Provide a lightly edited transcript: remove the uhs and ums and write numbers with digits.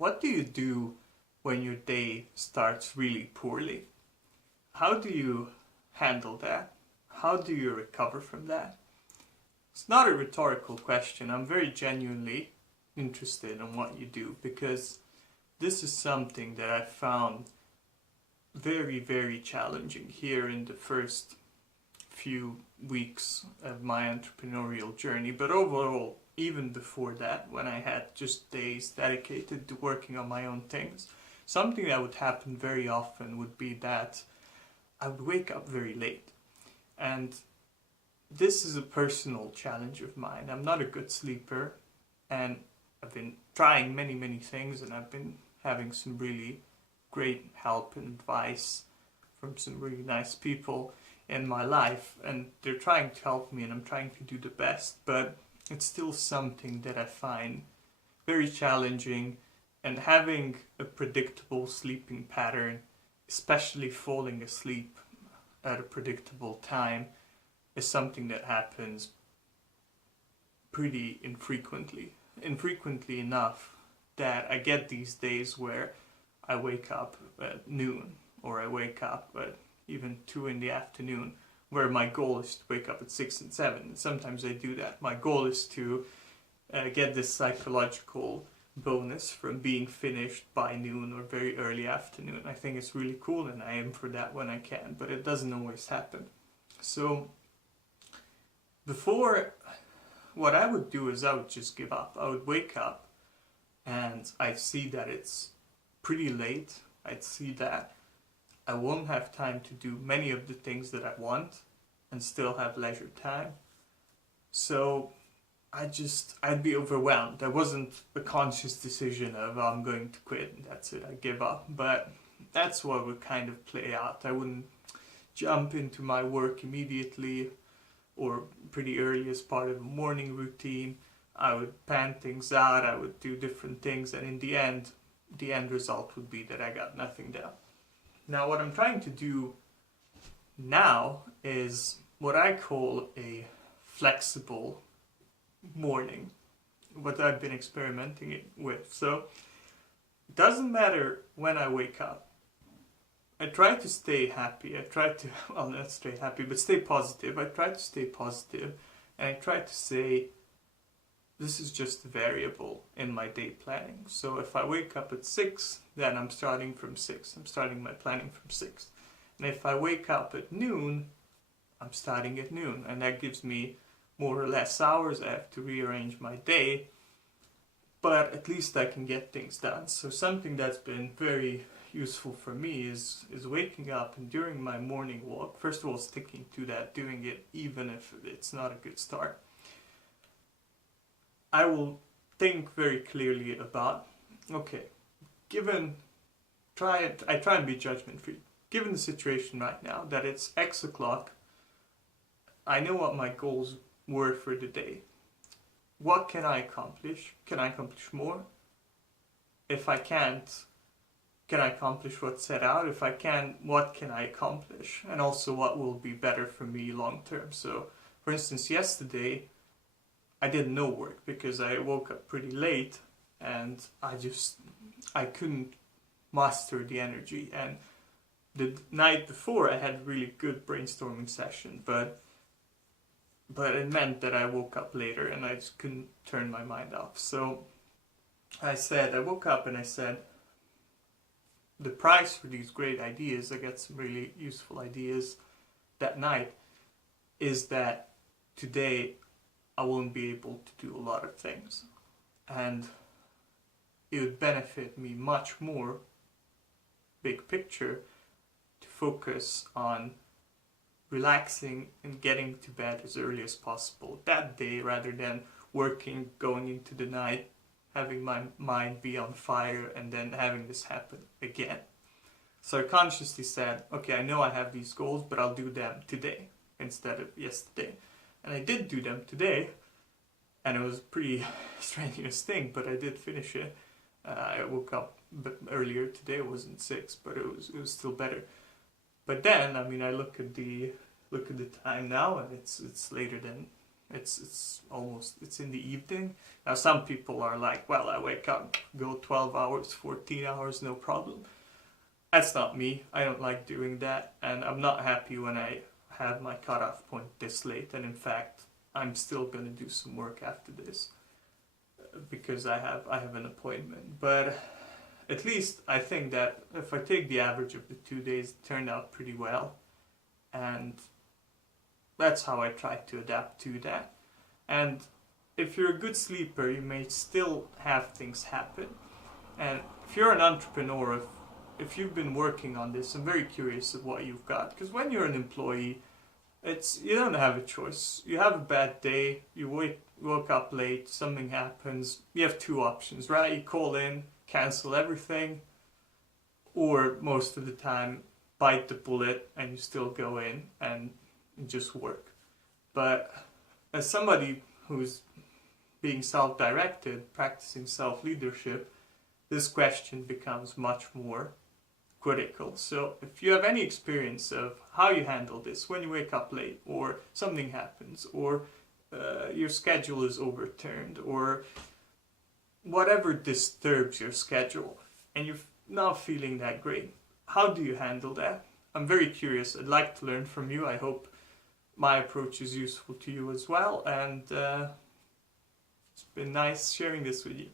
what do you do when your day starts really poorly? How do you handle that? How do you recover from that? It's not a rhetorical question. I'm very genuinely interested in what you do, because this is something that I found very, very challenging here in the first few weeks of my entrepreneurial journey. But overall, even before that, when I had just days dedicated to working on my own things, something that would happen very often would be that I would wake up very late. And this is a personal challenge of mine. I'm not a good sleeper, and I've been trying many, many things, and I've been having some really great help and advice from some really nice people in my life, and they're trying to help me, and I'm trying to do the best, but it's still something that I find very challenging. And having a predictable sleeping pattern, especially falling asleep at a predictable time, is something that happens pretty infrequently enough that I get these days where I wake up at noon, or I wake up at even 2 in the afternoon, where my goal is to wake up at 6 and 7. And sometimes I do that. My goal is to get this psychological bonus from being finished by noon or very early afternoon. I think it's really cool, and I aim for that when I can, but it doesn't always happen. So before, what I would do is I would just give up. I would wake up and I'd see that it's pretty late. I'd see that I won't have time to do many of the things that I want and still have leisure time. So I'd be overwhelmed. That wasn't a conscious decision of I'm going to quit and that's it, I give up. But that's what would kind of play out. I wouldn't jump into my work immediately or pretty early as part of a morning routine. I would plan things out, I would do different things, and in the end result would be that I got nothing done. Now what I'm trying to do now is what I call a flexible morning, what I've been experimenting with. So it doesn't matter when I wake up. I try to stay happy. I try to, well, not stay happy, but stay positive. I try to stay positive, and I try to say this is just a variable in my day planning. So if I wake up at 6, then I'm starting from 6. I'm starting my planning from 6. And if I wake up at noon, I'm starting at noon, and that gives me more or less hours. I have to rearrange my day, but at least I can get things done. So something that's been very useful for me is waking up, and during my morning walk, first of all sticking to that, doing it even if it's not a good start, I will think very clearly about, okay, I try and be judgment free. Given the situation right now, that it's X o'clock, I know what my goals were for the day. What can I accomplish? Can I accomplish more? If I can't, can I accomplish what's set out? If I can, what can I accomplish? And also what will be better for me long term. So, for instance, yesterday I did no work because I woke up pretty late and I couldn't master the energy. And the night before I had a really good brainstorming session, but it meant that I woke up later and I just couldn't turn my mind off. So I woke up and I said, the price for these great ideas, I got some really useful ideas that night, is that today I won't be able to do a lot of things. And it would benefit me much more, big picture, to focus on relaxing and getting to bed as early as possible that day, rather than working, going into the night, having my mind be on fire, and then having this happen again. So I consciously said, okay, I know I have these goals, but I'll do them today instead of yesterday. And I did do them today, and it was a pretty strenuous thing, but I did finish it. I woke up earlier today. It wasn't 6, but it was still better. But then, I mean, I look at the time now, and it's later than It's in the evening. Now some people are like, well, I wake up, go 12 hours, 14 hours, no problem. That's not me. I don't like doing that, and I'm not happy when I have my cutoff point this late. And in fact, I'm still gonna do some work after this because I have an appointment. But at least I think that if I take the average of the 2 days, it turned out pretty well, and that's how I try to adapt to that. And if you're a good sleeper, you may still have things happen. And if you're an entrepreneur, if you've been working on this, I'm very curious of what you've got. Because when you're an employee, you don't have a choice. You have a bad day, you woke up late, something happens. You have two options, right? You call in, cancel everything, or most of the time bite the bullet and you still go in and just work. But as somebody who's being self-directed, practicing self-leadership, this question becomes much more critical. So if you have any experience of how you handle this when you wake up late, or something happens, or your schedule is overturned, or whatever disturbs your schedule, and you're not feeling that great, how do you handle that? I'm very curious. I'd like to learn from you. I hope my approach is useful to you as well, and it's been nice sharing this with you.